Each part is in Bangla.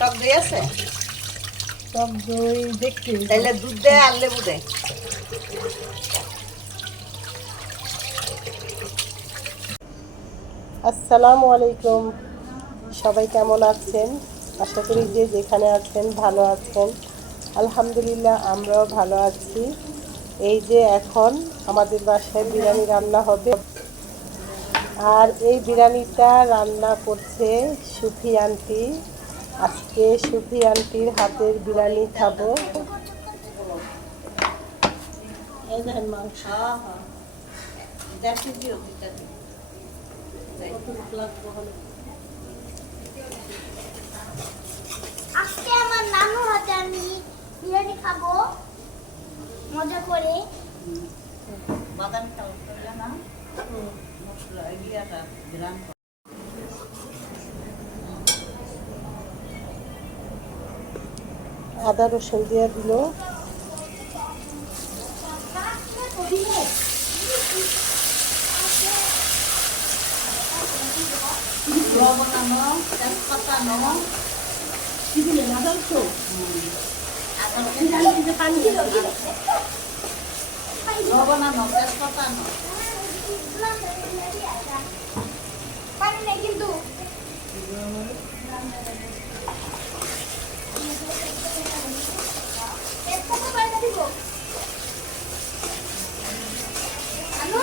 টক দই আছে? টক দই দেখতে তাহলে দুধ দে আর লেবু দে। আসসালামু আলাইকুম, সবাই কেমন আছেন? আশা করি যে যেখানে আছেন ভালো আছেন। আলহামদুলিল্লাহ আমরাও ভালো আছি। এই যে এখন আমাদের বাসায় বিরিয়ানি রান্না হবে, আর এই বিরিয়ানিটা রান্না করছে সুফি আন্টি। আজকে সুফি আন্টির হাতের বিরিয়ানি খাবো। এই দেখেন মাংস। আজকে আমার নানু হাতে আমি বিরিয়ানি খাবো মজা করে। বাদাম খাও না? মশলা ইলিয়াটা গ্রাম আদা রসুন দিয়ে দিল। লবণ আনো, তেজপাতা আনো। কি দিলেন? আদা রসুন? লবণ আনো, তেজপাতা আনো। পানি নেই কিন্তু তেজপাতা কয়টা দিব? আনো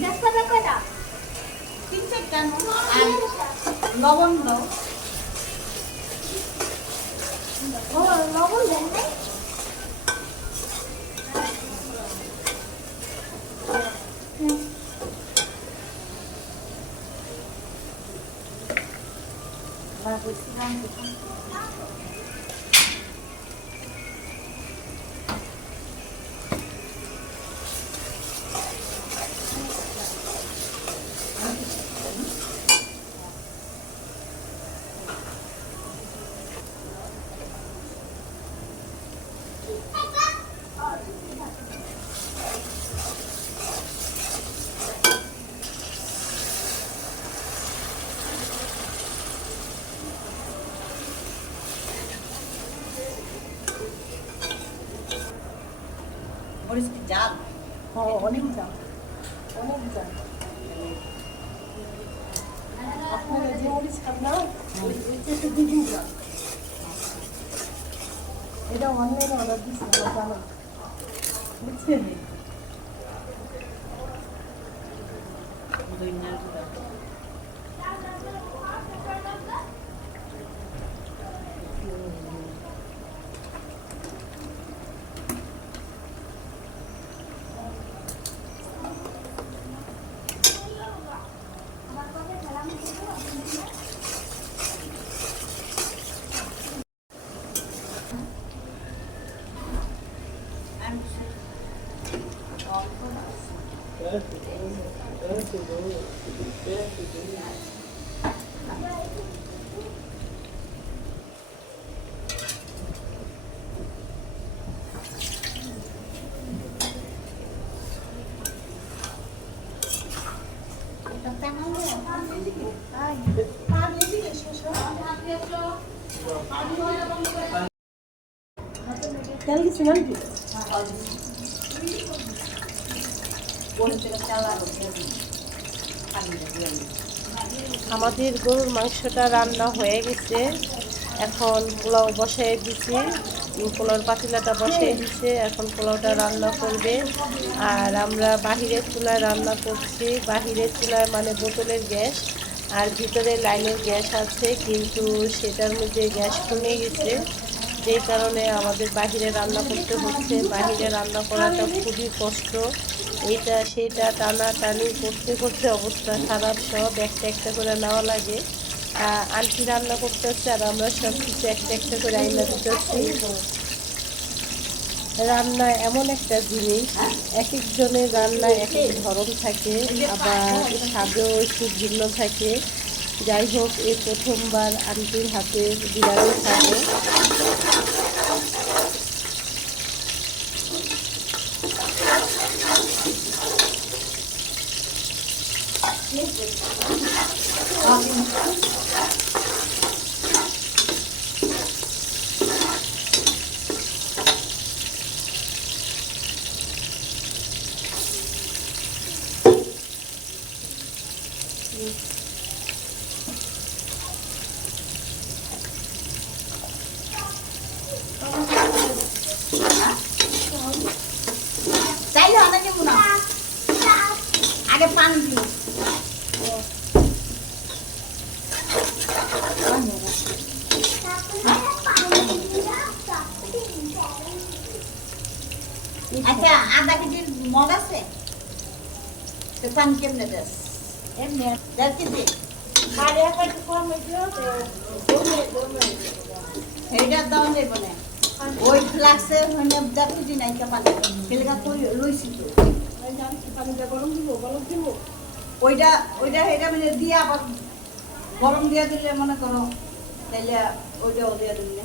তেজপাতা কয়টা? 3-4টা আনো। আর লবণ দাও। ও লবণ দেন নাই? মরিচ কি জাল? হ্যাঁ, অনেক জাল, অনেক জাল। আপনারা যে মরিচ খান না, ওই চেয়ে দ্বিগুণ জাল। এটা অনলাইনে অর্ডার দিচ্ছি, আমার জানো, বুঝছেন? দইনার গুঁড়া। তেল কিছু না কি? আমাদের গরুর মাংসটা রান্না হয়ে গেছে। এখন পোলাও বসাই দিছি, পোলাওর পাতিলাটা বসাই দিছে। এখন পোলাওটা রান্না করবে। আর আমরা বাহিরের চুলায় রান্না করছি। বাহিরের চুলায় মানে বোতলের গ্যাস, আর ভিতরে লাইনের গ্যাস আছে, কিন্তু সেটার মধ্যে গ্যাস কমে গেছে, যেই কারণে আমাদের বাহিরে রান্না করতে হচ্ছে। বাহিরে রান্না করাটা খুবই কষ্ট। এইটা সেইটা টানাটানি করতে করতে অবস্থা খারাপ। সব একটা একটা করে নেওয়া লাগে। আন্টি রান্না করতেছে আর আমরা সব কিছু একটা একটা করে আইনা দিতেছি। রান্না এমন একটা জিনিস, এক একজনের রান্না এক এক ধরন থাকে, আবার স্বাদেও একটু ভিন্ন থাকে। যাই হোক, এই প্রথমবার আন্টির হাতে বিরিয়ানি খাবো। আচ্ছা আধা কেজির মগ আছে তো পানি কেমনে দেস এমনি 1.5 কেজি আর একটা একটু কম হয়েছিল এইটা দাও যাইব না ওই ফ্লাক্সে হইনে 1.5 কেজি নাই পানি কেলেকা কই লইছি তো পানিটা গরম দিব ওইটা এটা মানে দিয়া আবার গরম দিয়া দিলে মনে করো তাইলে ওইটাও দিয়া দিলে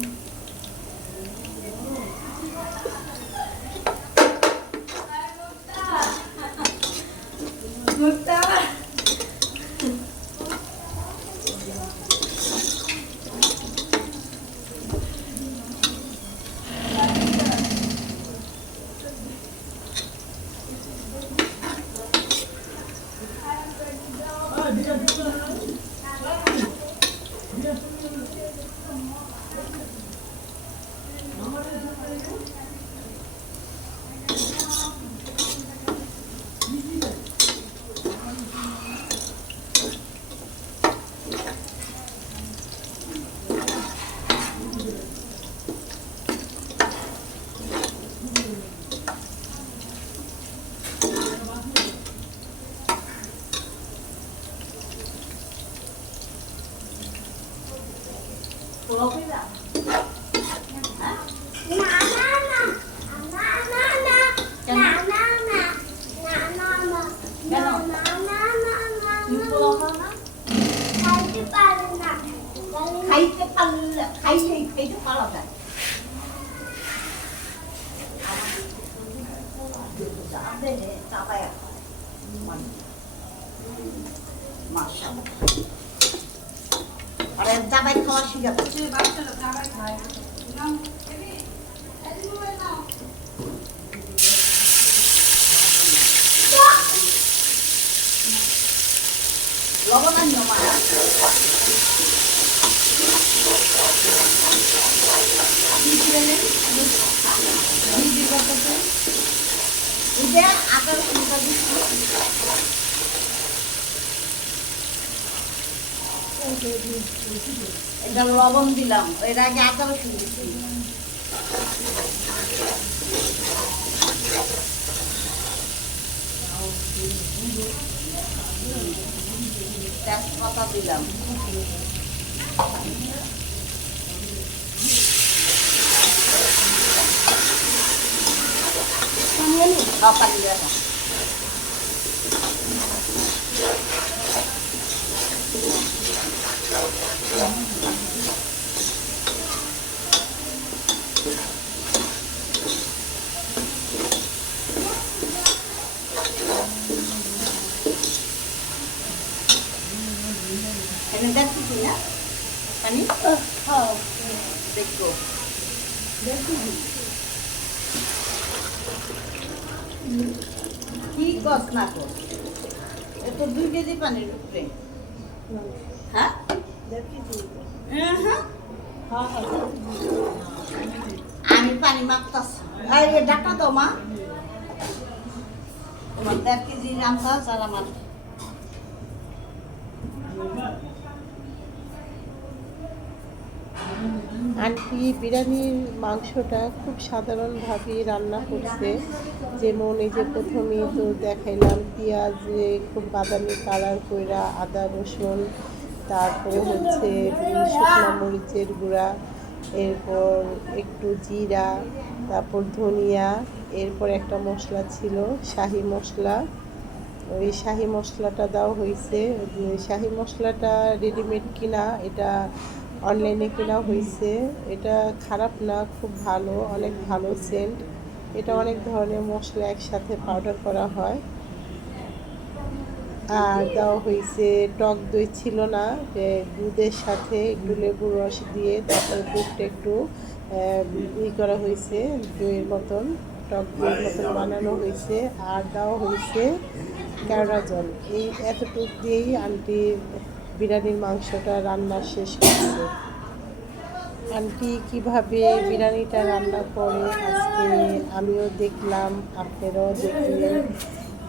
পোলাও কইরা খাইতে পারলে খাইতে পারা যায় আরে জামাই খাওয়া শিখাচ্ছে বাচ্চারা জামাই খায় লবণ আনিও মা এটা লবণ দিলাম এর আগে 11 রসুন দিচ্ছি তেজপাতা দিলাম পানি দেওয়া এখানে দেখছি না পানি দেখো কি কস না কস এত 2 কেজি পানির উপরে হ্যাঁ আমি পানি মাপতাছি এই ঢাকা দাও মা তোমার 1.5 কেজি আনতাস আর আমার আন্টি বিরিয়ানির মাংসটা খুব সাধারণভাবেই রান্না করছে, যেমন এই যে প্রথমেই তো দেখাইলাম পেঁয়াজে খুব বাদামি কালার কইরা আদা রসুন, তারপরে হচ্ছে শুকনো মরিচের গুঁড়া, এরপর একটু জিরা, তারপর ধনিয়া, এরপর একটা মশলা ছিল শাহি মশলা, ওই শাহি মশলাটা দেওয়া হয়েছে। শাহি মশলাটা রেডিমেড কিনা, এটা অনলাইনে কেনা হয়েছে। এটা খারাপ না, খুব ভালো, অনেক ভালো সেন্ট। এটা অনেক ধরনের মশলা একসাথে পাউডার করা হয়। আর দেওয়া হয়েছে টক দই ছিল না, যে দুধের সাথে একটু লেবুর রস দিয়ে তারপরে দুধটা একটু করা হয়েছে, দইয়ের মতন, টক দইয়ের মতন বানানো হয়েছে। আর দেওয়া হয়েছে কেওড়া জল। এই এতটুকু দিয়েই আন্টি বিরিয়ানির মাংসটা রান্না শেষ করছে। আন্টি কিভাবে বিরিয়ানিটা রান্না করে আজকে আমিও দেখলাম, আপনারাও দেখলেন।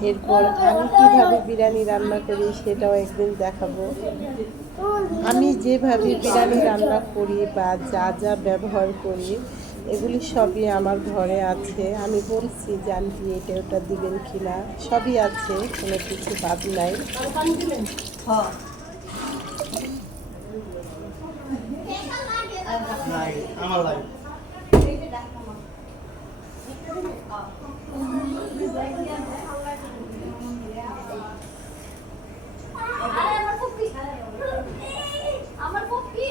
এরপর আমি কিভাবে বিরিয়ানি রান্না করি সেটাও একদিন দেখাবো। আমি যেভাবে বিরিয়ানি রান্না করি বা যা যা ব্যবহার করি এগুলি সবই আমার ঘরে আছে। আমি বলছি যে আন্টি এটা ওটা দিবেন কিনা, সবই আছে, কোনো কিছু বাদ নাই। হ্যাঁ আমার লাগে আমার পপি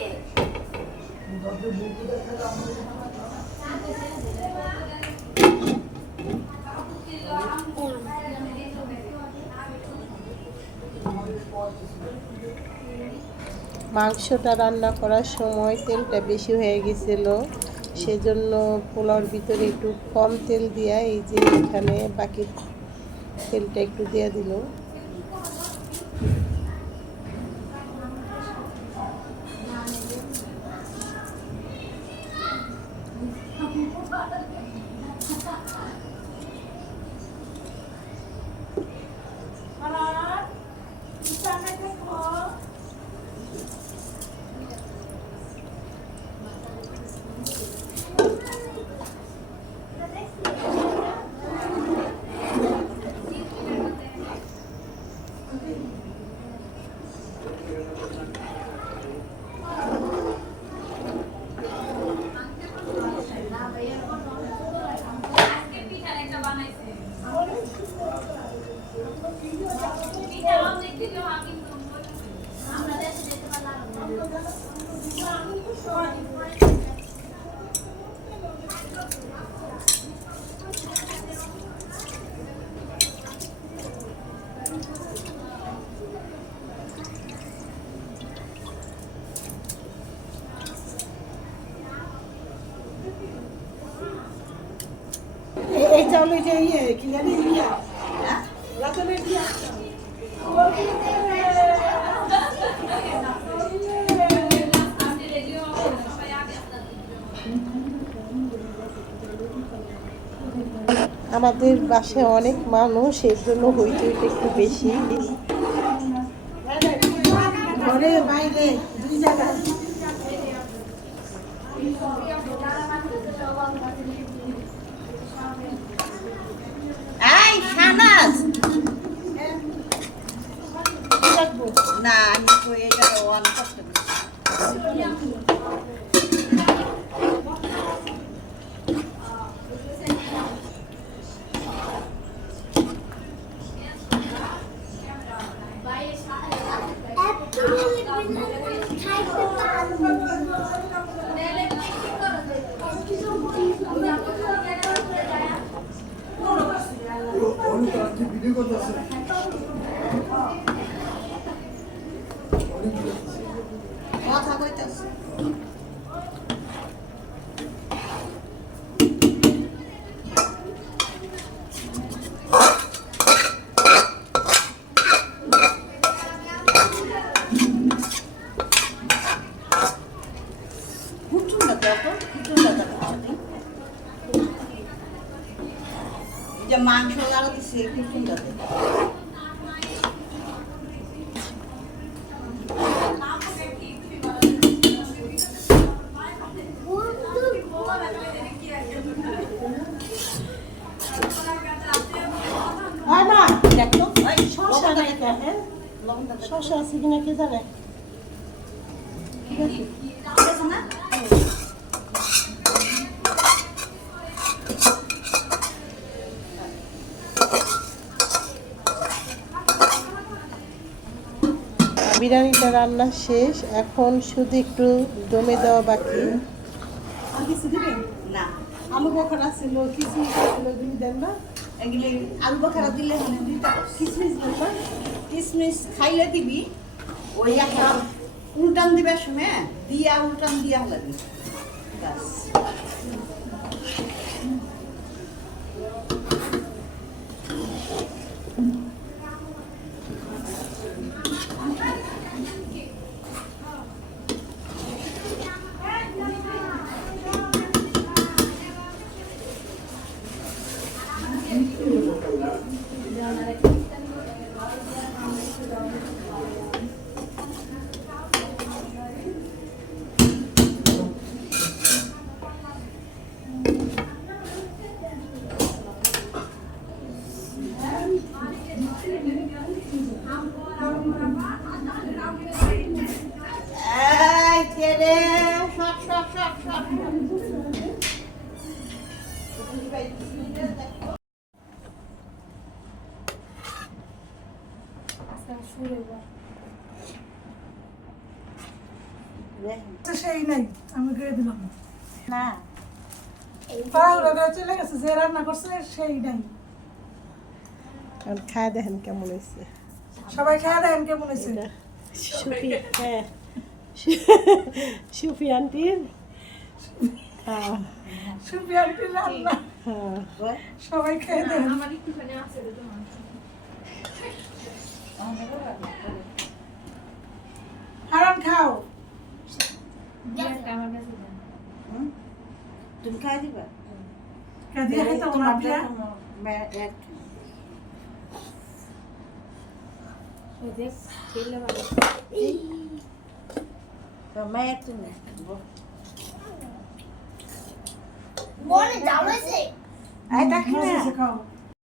মাংসটা রান্না করার সময় তেলটা বেশি হয়ে গেছিল, সেজন্য পোলাওর ভিতরে একটু কম তেল দিয়া এই যে এখানে বাকি তেলটা একটু দিয়ে দিল। এই চাউলে যে ইয়ে কি জানি ইয়া হ্যাঁ রাতনের দিয়া আমাদের বাসায় অনেক মানুষ, এর জন্য হইচইটা একটু বেশি। ঘরে বাইরে দুই জায়গায় এই শাহনাজ না আমি তো এটা ওয়ান করতে ভিডিও করতেছে কথা কইতাছে কুটুমটা দেখো কুটুমটা দেখো যে মাংস লাগা দিছে কুটুমটা দেখো হয় না দেখো ওই শশা নাই তো হ্যাঁ শশা আছে কিনা কে জানে ঠিক আছে না বিরিয়ানিটা রান্না শেষ, এখন শুধু একটু দমে দেওয়া বাকি। আর কিছু দিবেন না আলু বখরা ছিল কিসমিস ছিল দুই দেন না এগুলি আলু বখরা দিলে মানে দিতে কিসমিস দেন না কিসমিস খাইলে দিবি ওই একটা উল্টান দিবার সময় দিয়া উল্টান দিয়া লাগবে ব্যাস সেই নাই আমি করে দিলাম না তাড়াহুড়ো করে চলে গেছে যে রান্না করছে সেই নাই আর খায় দেখেন কেমন হয়েছে সবাই খাওয়া দেন কেমন হয়েছে সুফি হ্যাঁ সুফি আন্টির সুপিয়ার রান্না হ্যাঁ সবাই খেয়ে দেন হারাম খাও তুমি খাই দিবা কাদিয়া খাইতে ওনা পিয়া মনে জাল হয়েছে এই দেখি না খাও